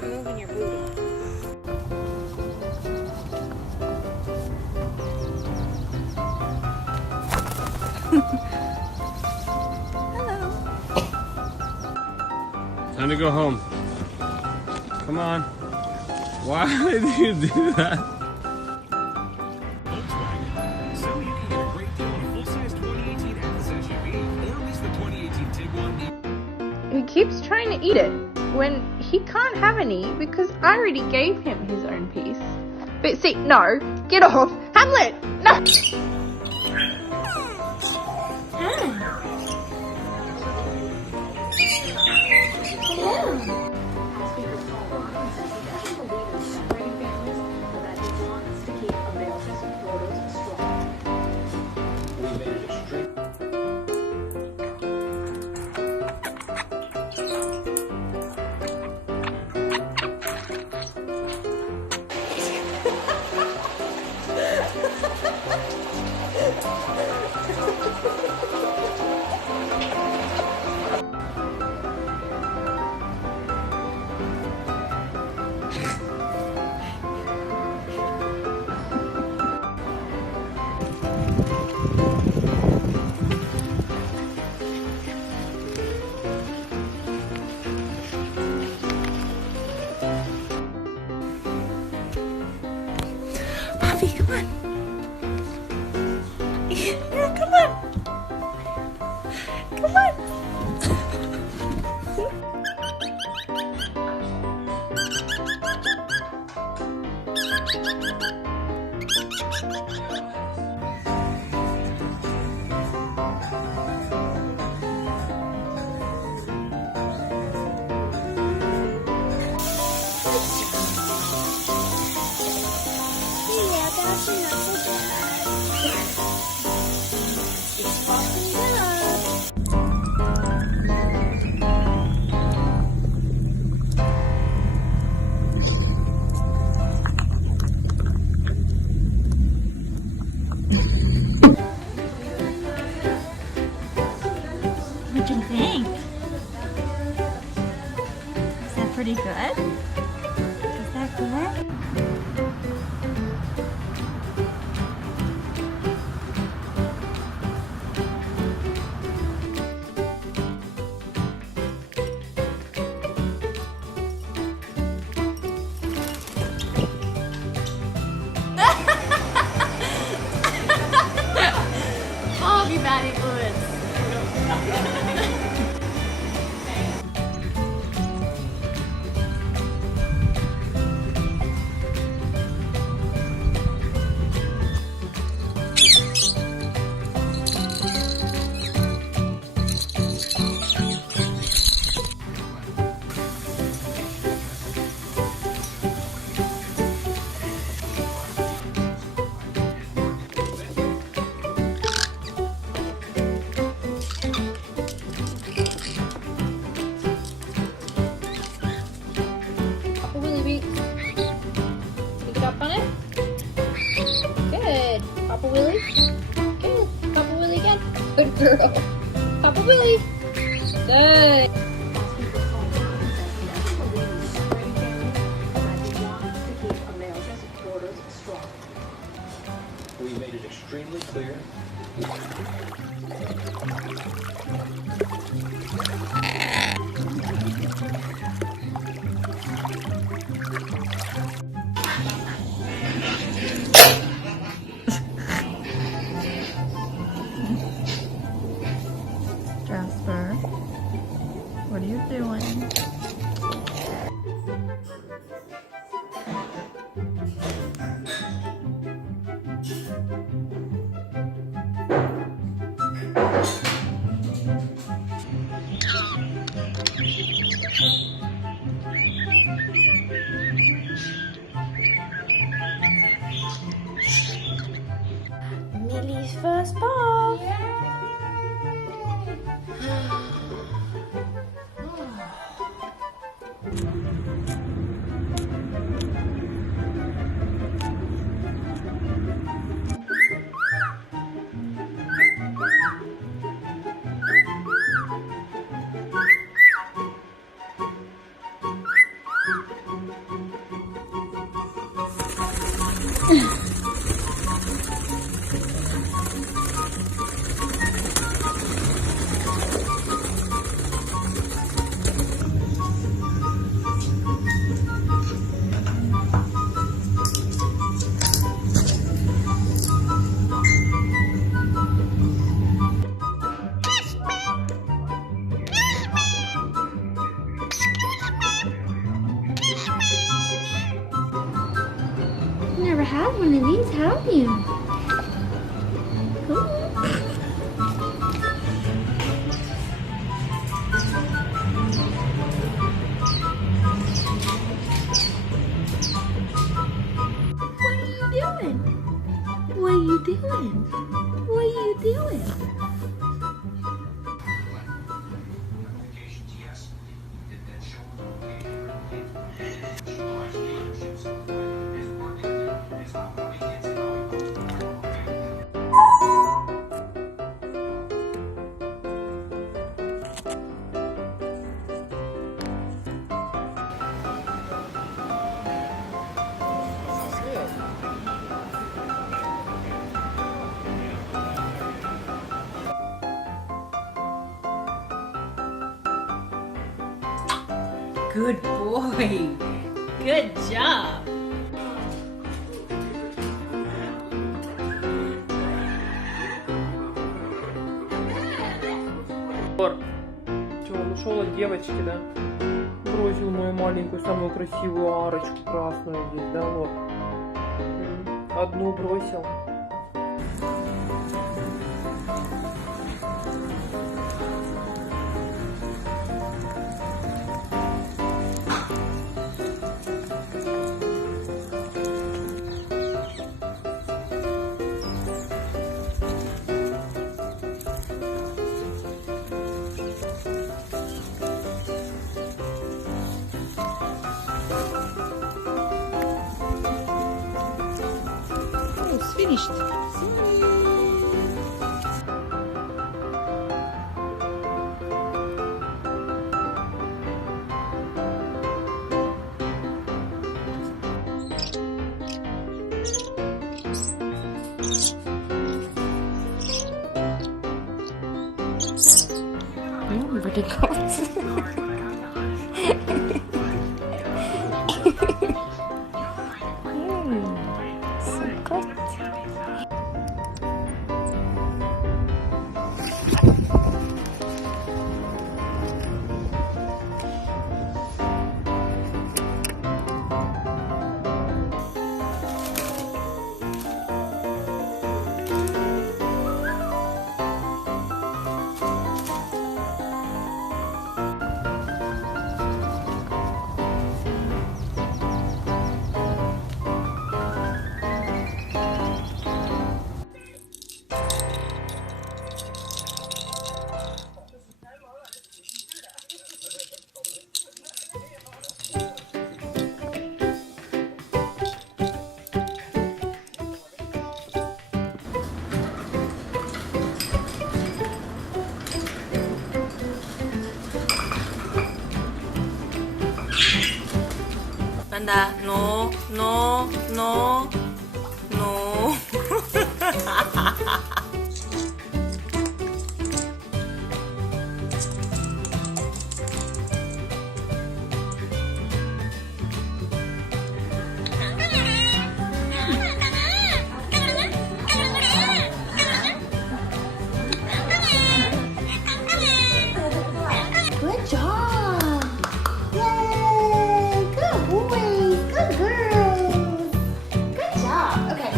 stop moving your booty. Hello. Time to go home. Come on. Why did you do that? So you can get a great deal on a full-size 2018 Atlas SUV, or at least the 2018 Tiguan. He keeps trying to eat it when he can't have any because I already gave him his own piece. But see, no, get off. Hamlet, no! Poppy, come on. Yeah, come on. Come on. Yeah, that's enough of that. It's popping up. What do you think? Is that pretty good? Is that good? Oh, you bad influence. Papa Willy beat. Pick it up on it. Good. Papa Willy. Good. Papa Willy again. Good girl. Papa Willy. Good. We made it extremely clear. Jasper, what are you doing? Millie's first ball. doing? What are you doing? Good boy. Good job. Че, он ушел от девочки, да? Бросил мою маленькую, самую красивую арочку красную здесь, да, вот. Одну бросил. It's finished. Pretty close. So good. Panda, no, no, no, no. Good job! Yay! Good boys! Good girls! Good job! Okay.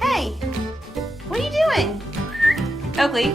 Hey! What are you doing? Oakley,